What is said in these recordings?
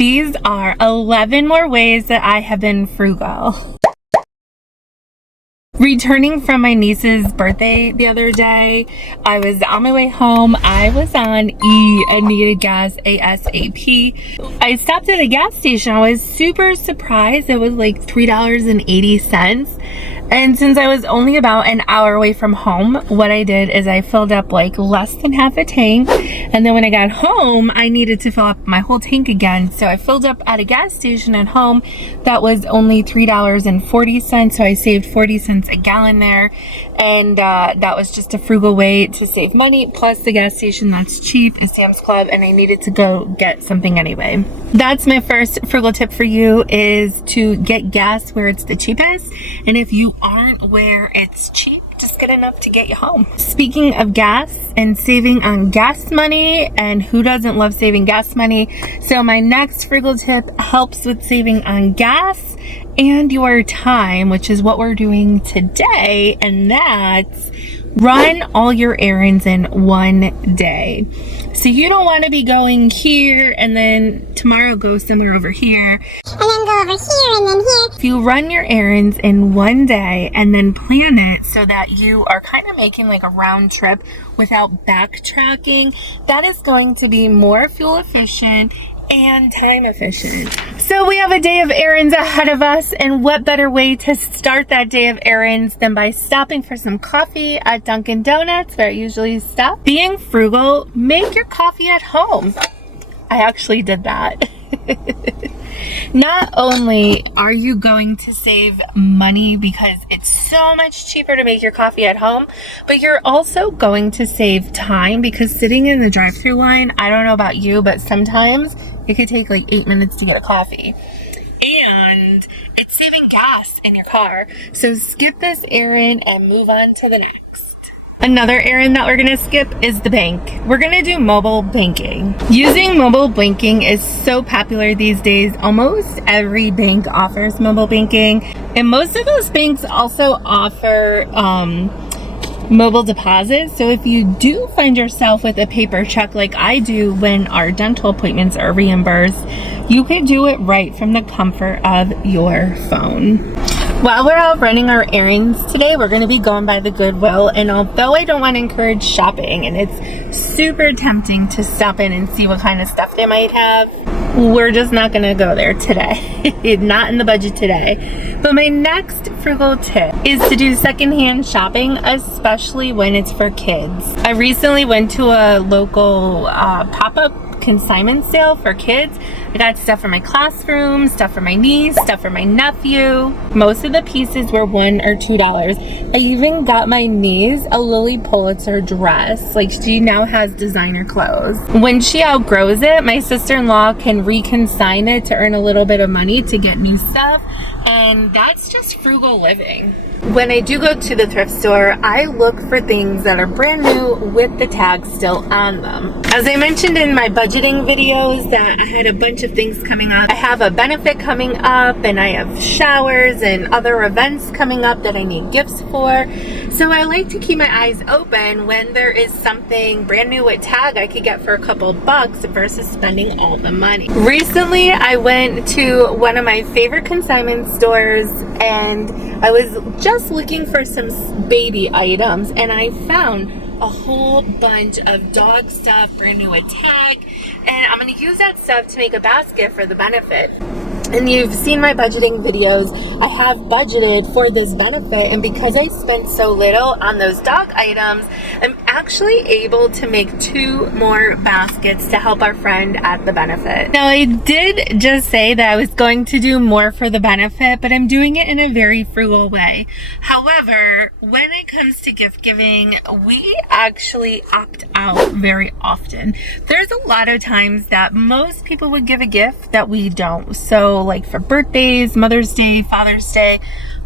These are 11 more ways that I have been frugal. Returning from my niece's birthday the other day, I was on my way home. I was on E and needed gas ASAP. I stopped at a gas station. I was super surprised. It was like $3.80. And since I was only about an hour away from home, what I did is I filled up like less than half a tank. And then when I got home, I needed to fill up my whole tank again. So I filled up at a gas station at home. That was only $3.40. So I saved 40 cents a gallon there. And that was just a frugal way to save money. Plus the gas station that's cheap is Sam's Club, and I needed to go get something anyway. That's my first frugal tip for you, is to get gas where it's the cheapest. And if you aren't where it's cheap, just get enough to get you home. Speaking of gas and saving on gas money, and who doesn't love saving gas money? So my next frugal tip helps with saving on gas and your time, which is what we're doing today, and that's run all your errands in one day. So you don't want to be going here and then tomorrow go somewhere over here and then go over here and then here. If you run your errands in one day and then plan it so that you are kind of making like a round trip without backtracking, that is going to be more fuel efficient and time efficient. So we have a day of errands ahead of us, and what better way to start that day of errands than by stopping for some coffee at Dunkin' Donuts, where I usually stop. Being frugal, make your coffee at home. I actually did that. Not only are you going to save money because it's so much cheaper to make your coffee at home, but you're also going to save time, because sitting in the drive-thru line, I don't know about you, but sometimes it could take like 8 minutes to get a coffee. And it's saving gas in your car. So skip this errand and move on to the next. Another errand that we're gonna skip is the bank. We're gonna do mobile banking. Using mobile banking is so popular these days. Almost every bank offers mobile banking. And most of those banks also offer mobile deposits. So if you do find yourself with a paper check like I do when our dental appointments are reimbursed, you can do it right from the comfort of your phone. While we're out running our errands today, we're going to be going by the Goodwill, and although I don't want to encourage shopping and it's super tempting to stop in and see what kind of stuff they might have, we're just not going to go there today. Not in the budget today. But my next frugal tip is to do secondhand shopping, especially when it's for kids. I recently went to a local pop-up consignment sale for kids. I got stuff for my classroom, stuff for my niece, stuff for my nephew. Most of the pieces were $1 or $2. I even got my niece a Lily Pulitzer dress. Like, she now has designer clothes. When she outgrows it, my sister-in-law can reconsign it to earn a little bit of money to get new stuff, and that's just frugal living. When I do go to the thrift store, I look for things that are brand new with the tag still on them. As I mentioned in my budgeting videos that I had a bunch of things coming up. I have a benefit coming up, and I have showers and other events coming up that I need gifts for. So I like to keep my eyes open when there is something brand new with tag I could get for a couple bucks versus spending all the money. Recently, I went to one of my favorite consignment stores, and I was just looking for some baby items, and I found a whole bunch of dog stuff brand new with tag, and I'm going to use that stuff to make a basket for the benefit. And you've seen my budgeting videos. I have budgeted for this benefit, and because I spent so little on those dog items, I'm actually able to make 2 more baskets to help our friend at the benefit. Now, I did just say that I was going to do more for the benefit, but I'm doing it in a very frugal way. However, when it comes to gift giving, we actually opt out very often. There's a lot of times that most people would give a gift that we don't. So like for birthdays, Mother's Day, Father's Day,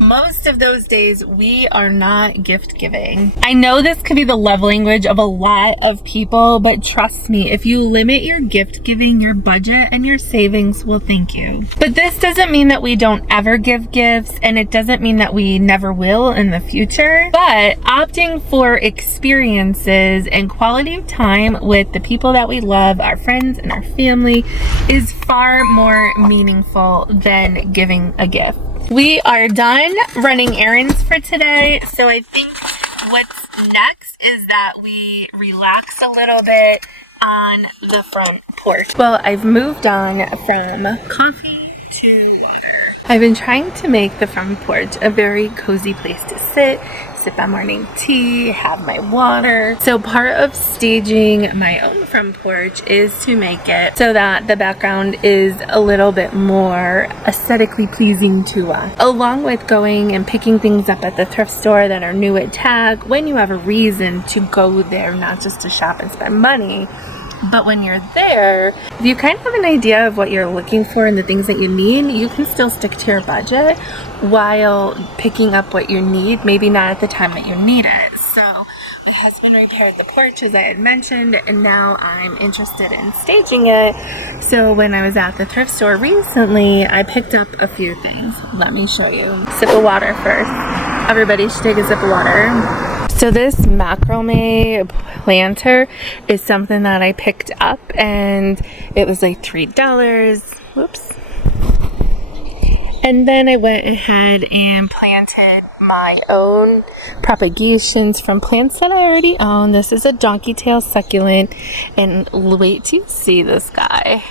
most of those days we are not gift giving. I know this could be the love language of a lot of people, but trust me, if you limit your gift giving, your budget and your savings will thank you. But this doesn't mean that we don't ever give gifts, and it doesn't mean that we never will in the future, but opting for experiences and quality of time with the people that we love, our friends and our family, is far more meaningful than giving a gift. We are done running errands for today, so I think what's next is that we relax a little bit on the front porch. Well, I've moved on from coffee to water. I've been trying to make the front porch a very cozy place to sit, sip my morning tea, have my water. So part of staging my own front porch is to make it so that the background is a little bit more aesthetically pleasing to us. Along with going and picking things up at the thrift store that are new at tag, when you have a reason to go there, not just to shop and spend money, but when you're there, if you kind of have an idea of what you're looking for and the things that you need, you can still stick to your budget while picking up what you need, maybe not at the time that you need it. So my husband repaired the porch, as I had mentioned, and now I'm interested in staging it. So when I was at the thrift store recently, I picked up a few things. Let me show you. Sip of water first. Everybody should take a sip of water. So this macrame planter is something that I picked up, and it was like $3. Whoops. And then I went ahead and planted my own propagations from plants that I already own. This is a donkey tail succulent, and wait till you see this guy.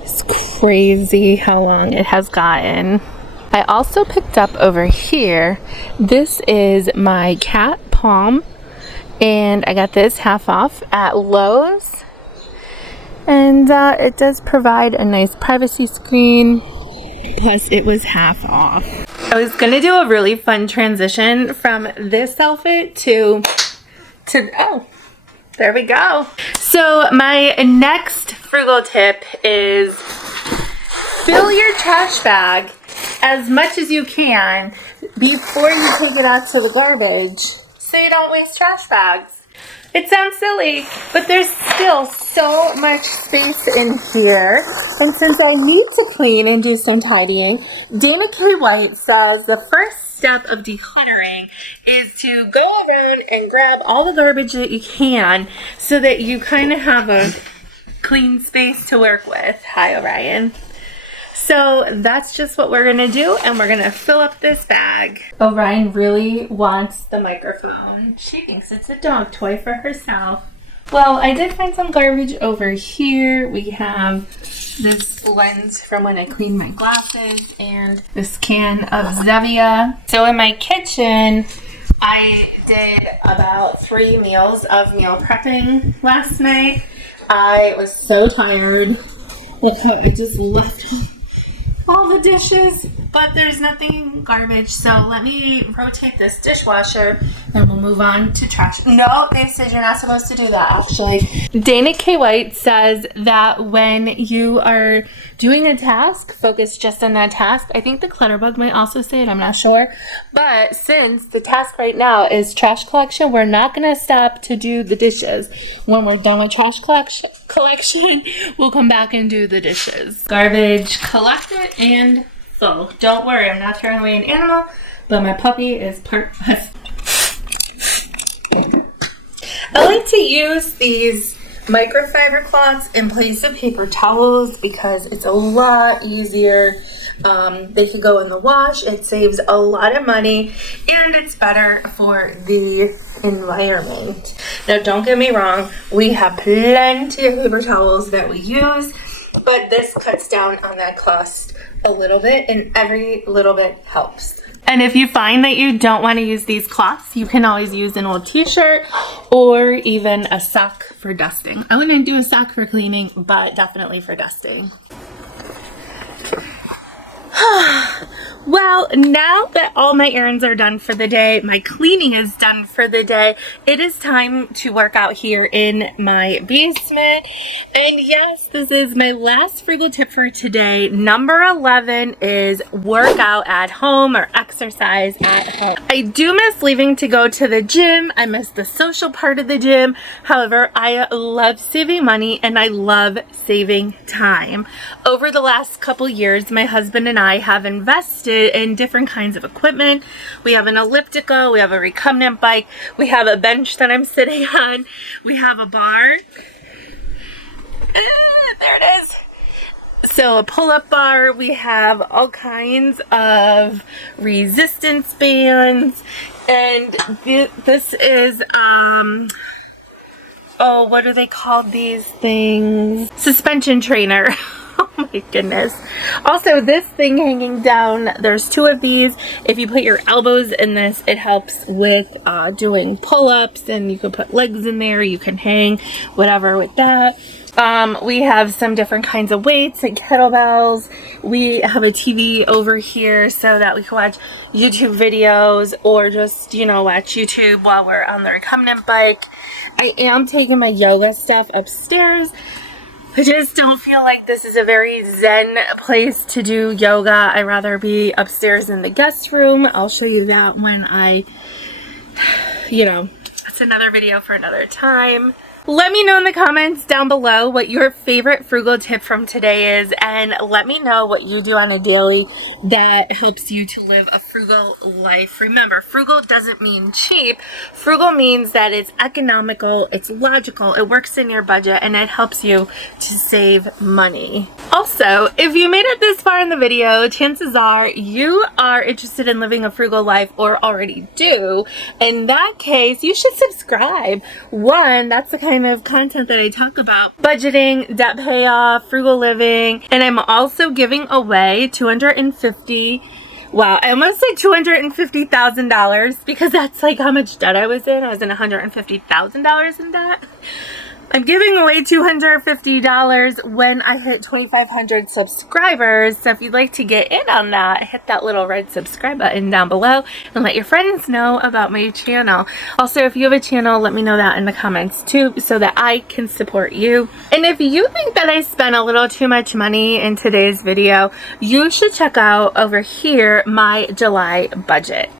It's crazy how long it has gotten. I also picked up over here, this is my cat palm, and I got this half off at Lowe's, and it does provide a nice privacy screen, plus it was half off. I was gonna do a really fun transition from this outfit to oh, there we go. So my next frugal tip is fill your trash bag as much as you can before you take it out to the garbage so you don't waste trash bags. It sounds silly, but there's still so much space in here. And since I need to clean and do some tidying, Dana K. White says the first step of decluttering is to go around and grab all the garbage that you can so that you kind of have a clean space to work with. Hi, Orion. So that's just what we're gonna do, and we're gonna fill up this bag. Orion really wants the microphone. She thinks it's a dog toy for herself. Well, I did find some garbage over here. We have this lens from when I cleaned my glasses and this can of Zevia. So in my kitchen, I did about 3 meals of meal prepping last night. I was so tired. I just left all the dishes, but there's nothing garbage, so let me rotate this dishwasher and we'll move on to trash. No, they said you're not supposed to do that, actually. Dana K. White says that when you are doing a task, focus just on that task. I think the Clutterbug might also say it, I'm not sure. But since the task right now is trash collection, we're not going to stop to do the dishes. When we're done with trash collection, we'll come back and do the dishes. Garbage collected and full. Don't worry, I'm not throwing away an animal, but my puppy is part of us. I like to use these microfiber cloths in place of paper towels because it's a lot easier. They can go in the wash. It saves a lot of money, and it's better for the environment. Now, don't get me wrong. We have plenty of paper towels that we use, but this cuts down on that cost a little bit, and every little bit helps. And if you find that you don't want to use these cloths, you can always use an old t-shirt or even a sock for dusting. I wouldn't do a sock for cleaning, but definitely for dusting. Well, now that all my errands are done for the day, my cleaning is done for the day, it is time to work out here in my basement. And yes, this is my last frugal tip for today. Number 11 is work out at home or exercise at home. I do miss leaving to go to the gym. I miss the social part of the gym. However, I love saving money and I love saving time. Over the last couple years, my husband and I have invested in different kinds of equipment. We have an elliptical, we have a recumbent bike, we have a bench that I'm sitting on, we have a bar. There it is. So a pull-up bar, we have all kinds of resistance bands, and this is oh, what are they called, these things? Suspension trainer. Oh my goodness. Also, this thing hanging down, there's two of these. If you put your elbows in this, it helps with doing pull-ups, and you can put legs in there, you can hang whatever with that. We have some different kinds of weights and kettlebells. We have a TV over here so that we can watch YouTube videos or just, you know, watch YouTube while we're on the recumbent bike. I am taking my yoga stuff upstairs. I just don't feel like this is a very zen place to do yoga. I'd rather be upstairs in the guest room. I'll show you that when that's another video for another time. Let me know in the comments down below what your favorite frugal tip from today is, and let me know what you do on a daily that helps you to live a frugal life. Remember, frugal doesn't mean cheap. Frugal means that it's economical, it's logical, it works in your budget, and it helps you to save money. Also, if you made it this far in the video, chances are you are interested in living a frugal life or already do. In that case, you should subscribe. One, that's the kind of content that I talk about: budgeting, debt payoff, frugal living, and I'm also giving away I almost said $250,000 because that's like how much debt I was in. I was in $150,000 in debt. I'm giving away $250 when I hit 2,500 subscribers. So if you'd like to get in on that, hit that little red subscribe button down below and let your friends know about my channel. Also, if you have a channel, let me know that in the comments too so that I can support you. And if you think that I spent a little too much money in today's video, you should check out over here my July budget.